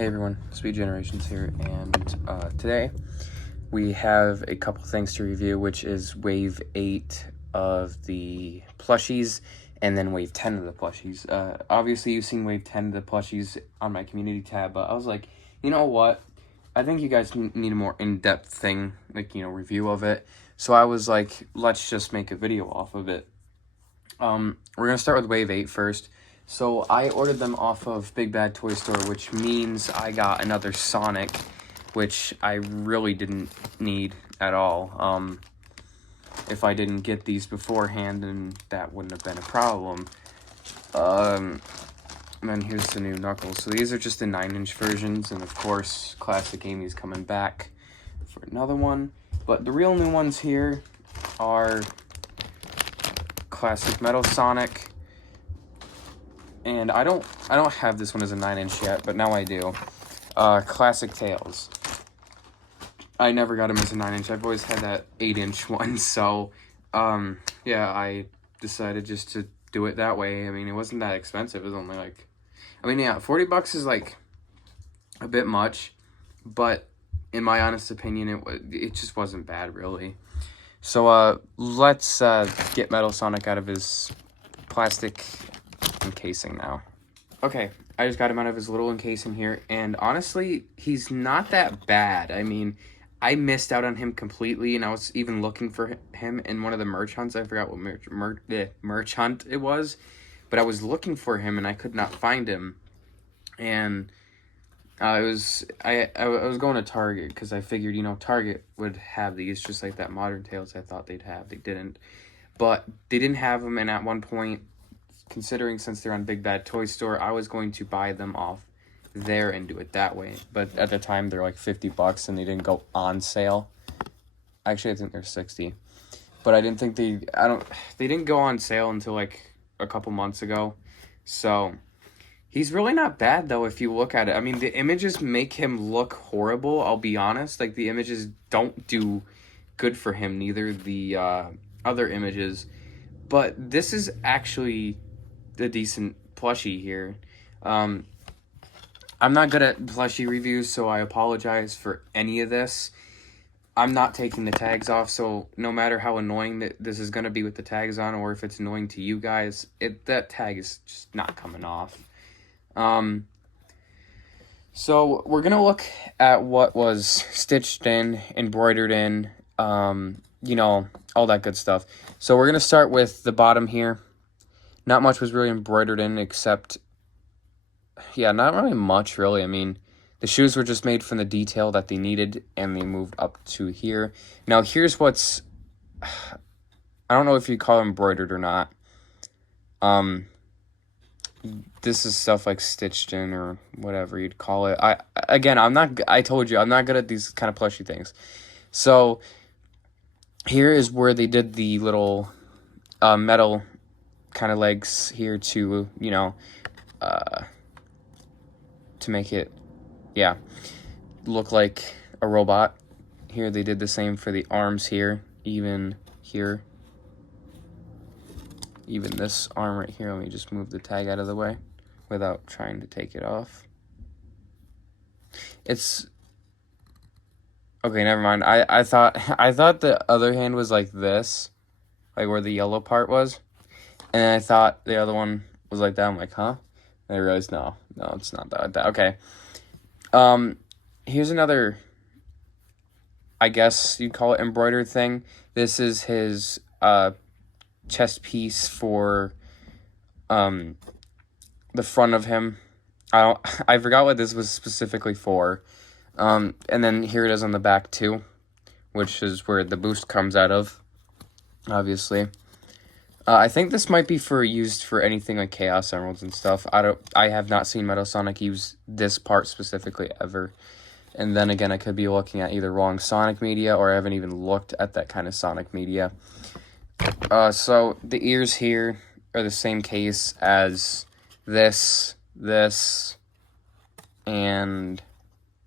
Hey everyone, Speed Generations here, and today we have a couple things to review, which is Wave 8 of the plushies, and then Wave 10 of the plushies. Obviously, you've seen Wave 10 of the plushies on my community tab, but I was like, you know what? I think you guys need a more in-depth thing, review of it. So I was like, let's just make a video off of it. We're going to start with Wave 8 first. So I ordered them off of Big Bad Toy Store, which means I got another Sonic, which I really didn't need at all. If I didn't get these beforehand, then that wouldn't have been a problem. And then here's the new Knuckles. So these are just the 9-inch versions, and of course, Classic Amy's coming back for another one. But the real new ones here are Classic Metal Sonic. And I don't have this one as a 9-inch yet, but now I do. Classic Tails. I never got him as a 9-inch. I've always had that 8-inch one, so yeah, I decided just to do it that way. I mean, it wasn't that expensive. It was only like, yeah, $40 is like a bit much, but in my honest opinion, it just wasn't bad, really. So let's get Metal Sonic out of his plastic encasing now. Okay, I just got him out of his little encasing here, and honestly, he's not that bad. I mean, I missed out on him completely, and I was even looking for him in one of the merch hunts. I forgot what merch hunt it was, but I was looking for him, and I could not find him. And I was going to Target, because I figured, Target would have these, just like that Modern Tales I thought they'd have. They didn't. But they didn't have them, and at one point, considering since they're on Big Bad Toy Store, I was going to buy them off there and do it that way. But at the time, they're like $50 and they didn't go on sale. Actually, I think they're 60. But I didn't think they didn't go on sale until like a couple months ago. So he's really not bad though if you look at it. I mean, the images make him look horrible, I'll be honest. Like the images don't do good for him, neither the other images. But this is actually a decent plushie here. I'm not good at plushie reviews, so I apologize for any of this. I'm not taking the tags off, so no matter how annoying this is going to be with the tags on, or if it's annoying to you guys, that tag is just not coming off. So we're going to look at what was stitched in, embroidered in, all that good stuff. So we're going to start with the bottom here. Not much was really embroidered in except, yeah, not really much, really. I mean, the shoes were just made from the detail that they needed, and they moved up to here. Now, here's what's, I don't know if you call it embroidered or not. This is stuff like stitched in or whatever you'd call it. I told you, I'm not good at these kind of plushy things. So here is where they did the little metal kind of legs here to, to make it, look like a robot. Here they did the same for the arms here, even here. Even this arm right here. Let me just move the tag out of the way without trying to take it off. It's okay, never mind. I thought the other hand was like this, like where the yellow part was. And I thought the other one was like that. I'm like, huh? And I realized, no, it's not that. Okay. Here's another, I guess you'd call it embroidered thing. This is his chest piece for the front of him. I forgot what this was specifically for. And then here it is on the back too, which is where the boost comes out of, obviously. I think this might be used for anything like Chaos Emeralds and stuff. I have not seen Metal Sonic use this part specifically ever. And then again, I could be looking at either wrong Sonic media, or I haven't even looked at that kind of Sonic media. So the ears here are the same case as this, and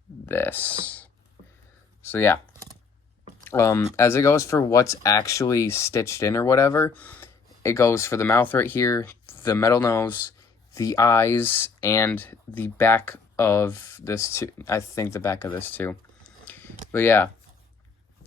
this. So yeah. As it goes for what's actually stitched in or whatever, it goes for the mouth right here, the metal nose, the eyes, and the back of this too. I think the back of this too. But yeah,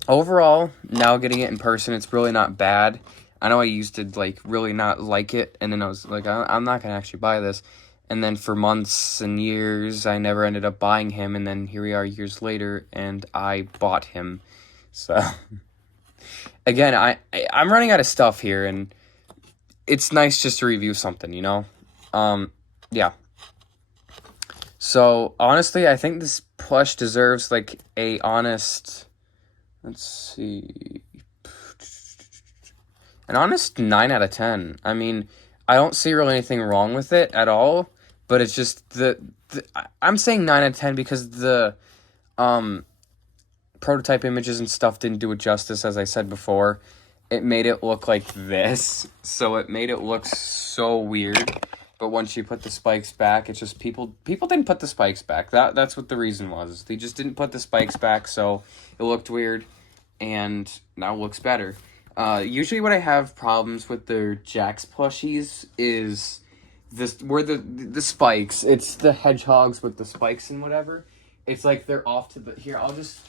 overall, now getting it in person, it's really not bad. I know I used to like really not like it, and then I was like, I'm not gonna actually buy this. And then for months and years, I never ended up buying him, and then here we are years later, and I bought him. So, again, I'm running out of stuff here, and it's nice just to review something, you know? Yeah. So, honestly, I think this plush deserves, like, a honest, let's see, an honest 9 out of 10. I mean, I don't see really anything wrong with it at all, but it's just I'm saying 9 out of 10 because the prototype images and stuff didn't do it justice, as I said before. It made it look like this, so it made it look so weird. But once you put the spikes back, it's just people didn't put the spikes back. That's what the reason was. They just didn't put the spikes back, so it looked weird, and now it looks better. Usually what I have problems with their Jakks plushies is this, where the spikes, it's the hedgehogs with the spikes and whatever. It's like they're off to the, here, I'll just,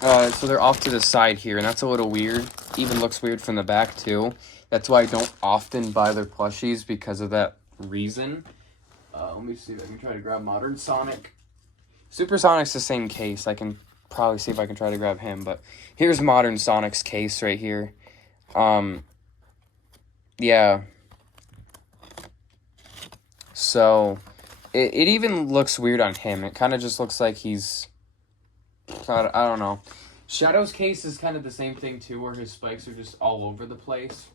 so they're off to the side here, and that's a little weird. Even looks weird from the back, too. That's why I don't often buy their plushies, because of that reason. Let me see if I can try to grab Modern Sonic. Supersonic's the same case. I can probably see if I can try to grab him, but here's Modern Sonic's case right here. Yeah. So, it even looks weird on him. It kind of just looks like he's, I don't know. Shadow's case is kind of the same thing too, where his spikes are just all over the place.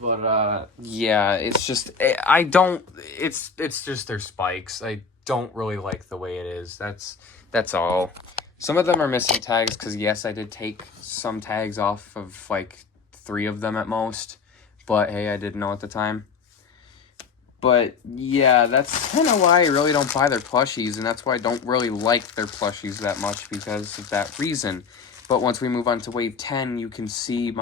But, yeah, it's just, it's just their spikes. I don't really like the way it is. That's all. Some of them are missing tags, because yes, I did take some tags off of, like, 3 of them at most. But, hey, I didn't know at the time. But, yeah, that's kind of why I really don't buy their plushies, and that's why I don't really like their plushies that much, because of that reason. But once we move on to Wave 10, you can see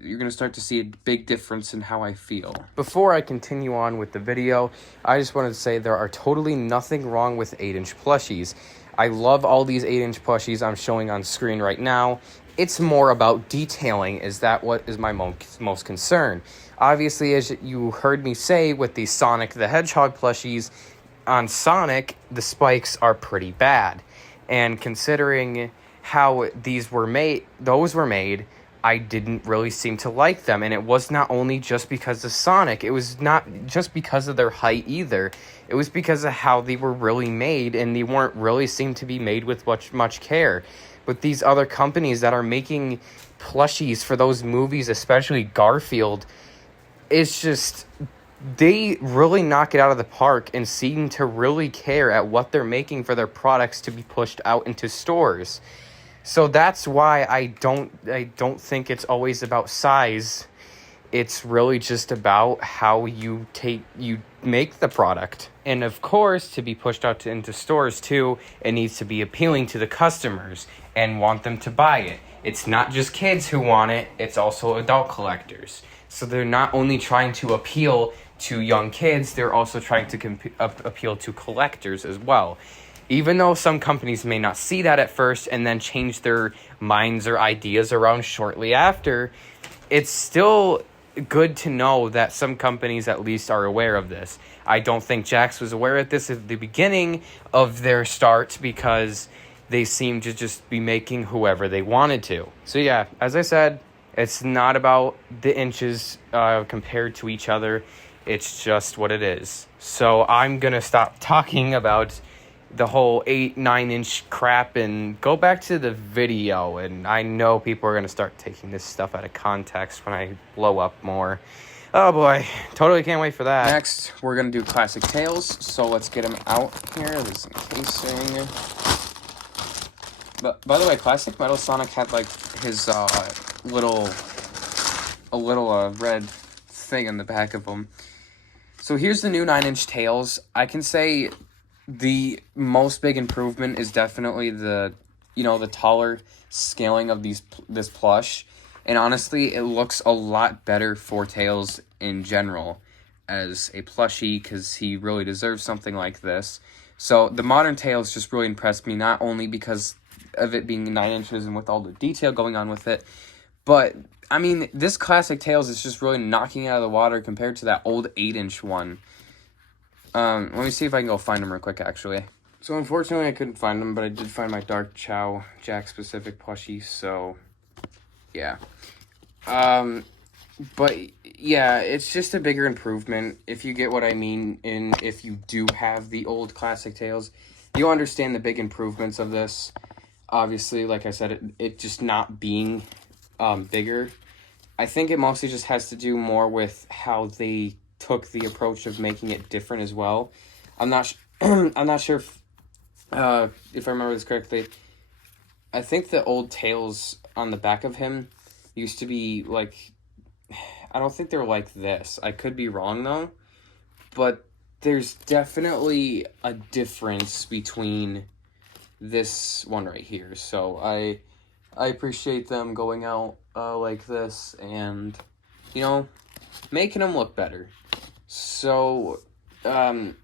you're going to start to see a big difference in how I feel. Before I continue on with the video, I just wanted to say there are totally nothing wrong with 8-inch plushies. I love all these 8-inch plushies I'm showing on screen right now. It's more about detailing. Is that what is my most concern? Obviously, as you heard me say with the Sonic the Hedgehog plushies, on Sonic, the spikes are pretty bad. And considering how those were made, I didn't really seem to like them. And it was not only just because of Sonic. It was not just because of their height either. It was because of how they were really made, and they weren't really seemed to be made with much care. But these other companies that are making plushies for those movies, especially Garfield, it's just, they really knock it out of the park and seem to really care at what they're making for their products to be pushed out into stores. So that's why I don't think it's always about size. It's really just about how you make the product. And of course, to be pushed out into stores too, it needs to be appealing to the customers and want them to buy it. It's not just kids who want it, it's also adult collectors. So they're not only trying to appeal to young kids, they're also trying to appeal to collectors as well. Even though some companies may not see that at first and then change their minds or ideas around shortly after, it's still good to know that some companies at least are aware of this. I don't think Jakks was aware of this at the beginning of their start, because they seemed to just be making whoever they wanted to. So yeah, as I said, it's not about the inches compared to each other. It's just what it is. So I'm going to stop talking about the whole 8-9-inch crap and go back to the video. And I know people are going to start taking this stuff out of context when I blow up more. Oh boy, totally can't wait for that. Next, we're going to do Classic Tails. So let's get them out here. There's encasing. But by the way, Classic Metal Sonic had like his little red thing in the back of him. So here's the new 9-inch Tails. I can say the most big improvement is definitely the taller scaling of this plush. And honestly, it looks a lot better for Tails in general. as a plushie because he really deserves something like this. So the modern Tails just really impressed me, not only because of it being 9 inches and with all the detail going on with it, but, I mean, this classic Tails is just really knocking it out of the water compared to that old 8-inch one. Let me see if I can go find them real quick, actually. So, unfortunately, I couldn't find them, but I did find my Dark Chow Jakks specific plushie, so, yeah. But, yeah, it's just a bigger improvement, if you get what I mean, and if you do have the old classic Tails, you'll understand the big improvements of this. Obviously, like I said, it just not being bigger. I think it mostly just has to do more with how they took the approach of making it different as well. I'm not I'm not sure if I remember this correctly. I think the old tails on the back of him used to be like, I don't think they were like this. I could be wrong though, but there's definitely a difference between this one right here. So I appreciate them going out like this and, you know, making them look better. So, what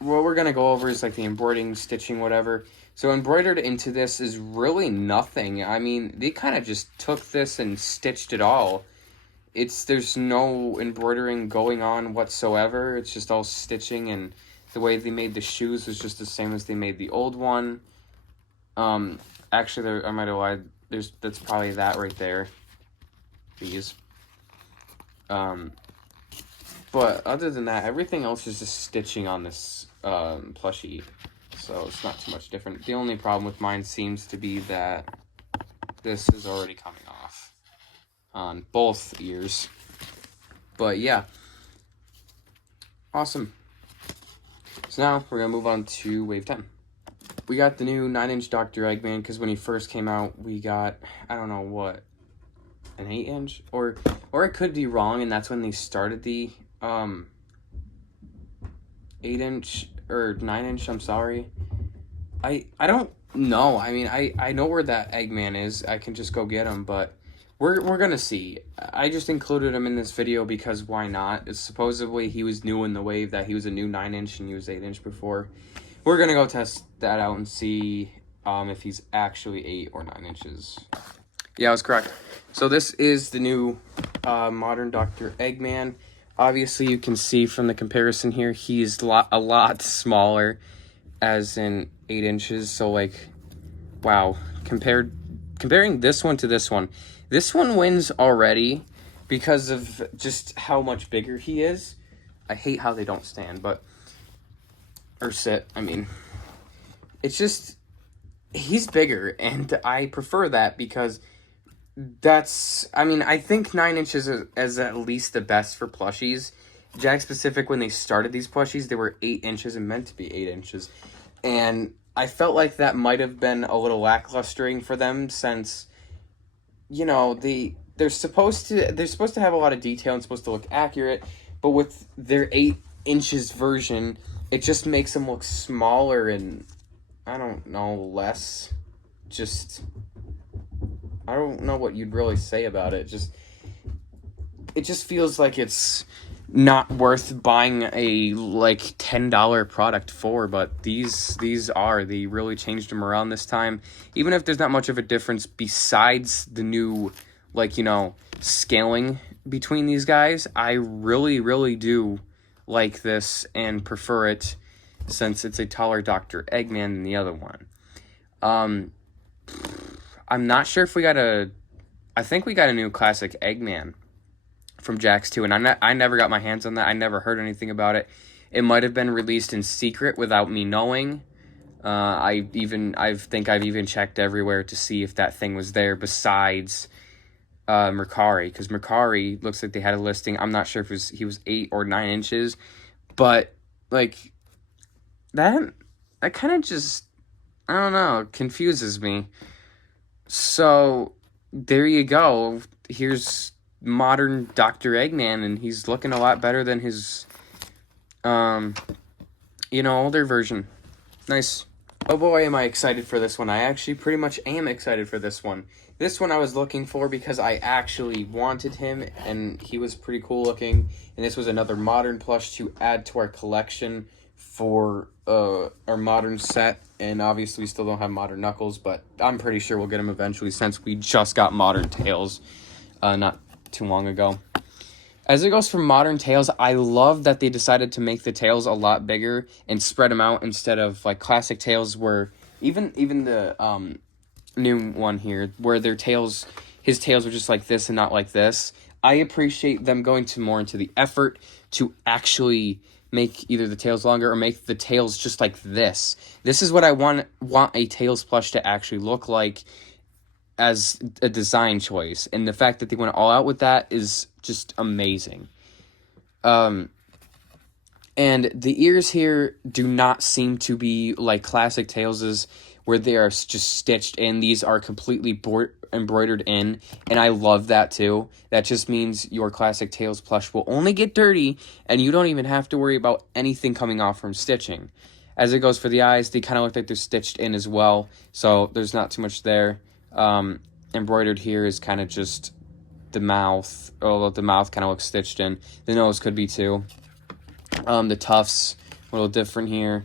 we're going to go over is like the embroidering, stitching, whatever. So embroidered into this is really nothing. I mean, they kind of just took this and stitched it all. There's no embroidering going on whatsoever. It's just all stitching, and the way they made the shoes was just the same as they made the old one. Actually, I might have lied. That's probably that right there. These. But other than that, everything else is just stitching on this plushie, so it's not too much different. The only problem with mine seems to be that this is already coming off on both ears. But yeah, awesome. So now we're gonna move on to Wave 10. We got the new 9-inch Dr. Eggman, because when he first came out, we got, I don't know what, an 8-inch? Or it could be wrong, and that's when they started the 8-inch, or 9-inch, I'm sorry. I don't know. I mean, I know where that Eggman is. I can just go get him, but we're gonna see. I just included him in this video because why not? It's supposedly he was new in the wave, that he was a new 9-inch and he was 8-inch before. We're going to go test that out and see if he's actually 8 or 9 inches. Yeah, I was correct. So this is the new modern Dr. Eggman. Obviously, you can see from the comparison here, he's a lot smaller, as in 8 inches. So, like, wow. Comparing this one to this one wins already because of just how much bigger he is. I hate how they don't stand, but... or sit, I mean, it's just, he's bigger, and I prefer that because that's, I mean, I think 9 inches is at least the best for plushies. Jakks specific, when they started these plushies, they were 8 inches and meant to be 8 inches, and I felt like that might have been a little lacklustering for them, since, you know, they're supposed to have a lot of detail and supposed to look accurate, but with their 8 inches version, it just makes them look smaller and, I don't know, less, just, I don't know what you'd really say about it. It just feels like it's not worth buying a, like, $10 product for, but these they really changed them around this time. Even if there's not much of a difference besides the new, like, you know, scaling between these guys, I really, really do like this and prefer it, since it's a taller Dr. Eggman than the other one. I'm not sure if I think we got a new classic Eggman from Jakks too, and I never got my hands on that. I never heard anything about it. It might have been released in secret without me knowing. I think I've even checked everywhere to see if that thing was there besides Mercari, because Mercari looks like they had a listing. I'm not sure if he was 8 or 9 inches, but like that kind of just, I don't know, confuses me. So there you go. Here's modern Dr. Eggman, and he's looking a lot better than his you know, older version. Nice. Oh boy, am I excited for this one. I actually pretty much am excited for this one. This one I was looking for because I actually wanted him, and he was pretty cool looking. And this was another modern plush to add to our collection for our modern set. And obviously we still don't have modern Knuckles, but I'm pretty sure we'll get him eventually since we just got modern Tails not too long ago. As it goes for modern Tails, I love that they decided to make the tails a lot bigger and spread them out instead of like classic Tails where even the new one here where his tails were just like this and not like this. I appreciate them going more into the effort to actually make either the tails longer or make the tails just like this. This is what I want a Tails plush to actually look like as a design choice, and the fact that they went all out with that is just amazing. And the ears here do not seem to be like classic Tails's, where they are just stitched in. These are completely embroidered in, and I love that too. That just means your classic Tails plush will only get dirty, and you don't even have to worry about anything coming off from stitching. As it goes for the eyes, they kind of look like they're stitched in as well, so there's not too much there. Embroidered here is kind of just the mouth, although the mouth kind of looks stitched in. The nose could be too. The tufts, a little different here.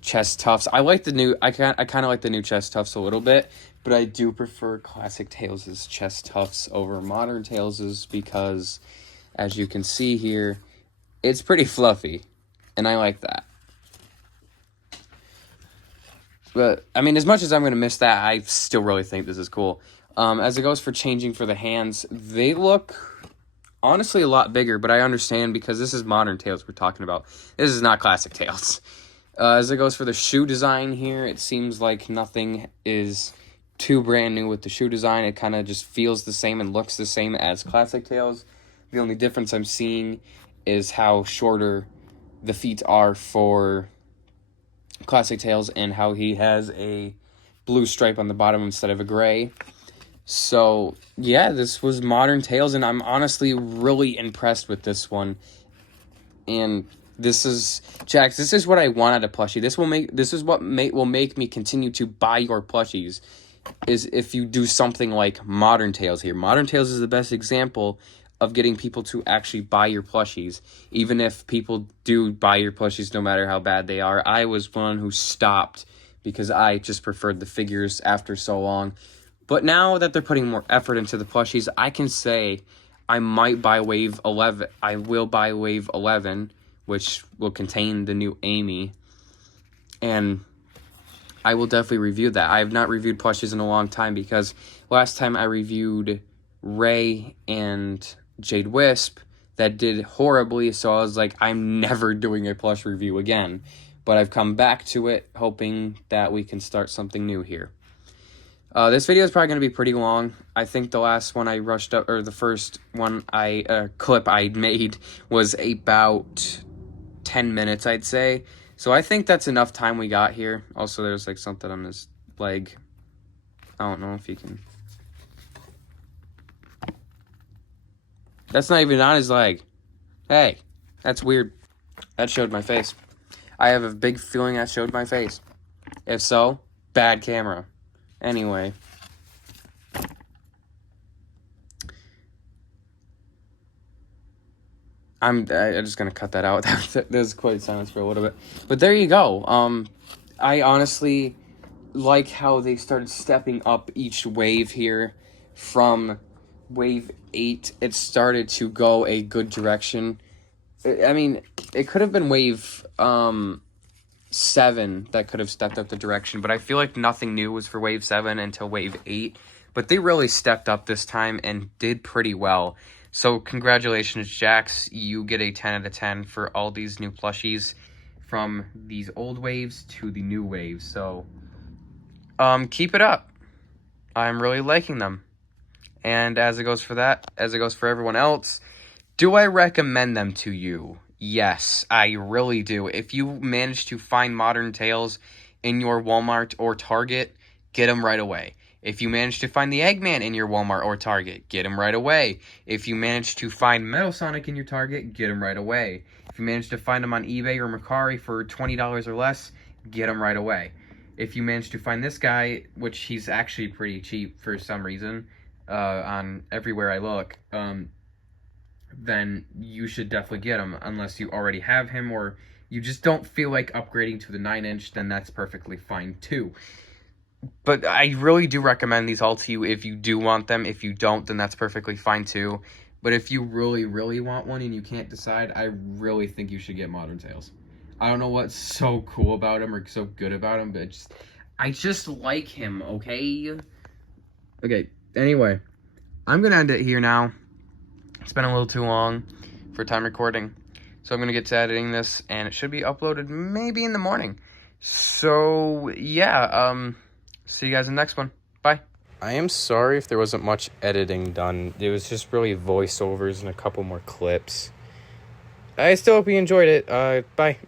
Chest tufts. I like the new. I kind of like the new chest tufts a little bit, but I do prefer classic Tails' chest tufts over modern Tails' because, as you can see here, it's pretty fluffy, and I like that. But I mean, as much as I'm gonna miss that, I still really think this is cool. As it goes for changing for the hands, they look honestly a lot bigger, but I understand because this is modern Tails we're talking about. This is not classic Tails. As it goes for the shoe design here, it seems like nothing is too brand new with the shoe design. It kind of just feels the same and looks the same as classic Tails. The only difference I'm seeing is how shorter the feet are for classic Tails and how he has a blue stripe on the bottom instead of a gray. So, yeah, this was modern Tails, and I'm honestly really impressed with this one. And this is Jakks. This is what I want out of plushie. This is what will make me continue to buy your plushies. Is if you do something like modern Tails here. Modern Tails is the best example of getting people to actually buy your plushies. Even if people do buy your plushies, no matter how bad they are. I was one who stopped because I just preferred the figures after so long. But now that they're putting more effort into the plushies, I can say I might buy Wave 11. I will buy Wave 11, which will contain the new Amy. And I will definitely review that. I have not reviewed plushies in a long time because last time I reviewed Ray and Jade Wisp, that did horribly, so I was like, I'm never doing a plush review again. But I've come back to it, hoping that we can start something new here. This video is probably going to be pretty long. I think the last one I rushed up, or the first one clip I made was about 10 minutes, I'd say. So I think that's enough time we got here. Also, there's like something on his leg. I don't know if you can. That's not even on his leg. Hey, that's weird. That showed my face. I have a big feeling that showed my face. If so, bad camera. Anyway. I'm just going to cut that out. There's quite silence for a little bit. But there you go. I honestly like how they started stepping up each wave here. From wave 8, it started to go a good direction. I mean, it could have been wave 7 that could have stepped up the direction, but I feel like nothing new was for wave 7 until wave 8. But they really stepped up this time and did pretty well. So congratulations, Jakks. You get a 10 out of 10 for all these new plushies from these old waves to the new waves. So keep it up. I'm really liking them. And as it goes for that, as it goes for everyone else, do I recommend them to you? Yes, I really do. If you manage to find Modern Tails in your Walmart or Target, get them right away. If you manage to find the Eggman in your Walmart or Target, get him right away. If you manage to find Metal Sonic in your Target, get him right away. If you manage to find them on eBay or Mercari for $20 or less, get them right away. if you manage to find this guy, which he's actually pretty cheap for some reason, on everywhere I look, then you should definitely get him, unless you already have him, or you just don't feel like upgrading to the 9-inch, then that's perfectly fine too. But I really do recommend these all to you if you do want them. If you don't, then that's perfectly fine too. But if you really, really want one and you can't decide, I really think you should get Modern Tails. I don't know what's so cool about him or so good about him, but I just like him, okay? Okay, anyway, I'm going to end it here now. It's been a little too long for time recording. So I'm going to get to editing this, and it should be uploaded maybe in the morning. So, yeah, see you guys in the next one. Bye. I am sorry if there wasn't much editing done. It was just really voiceovers and a couple more clips. I still hope you enjoyed it. Bye.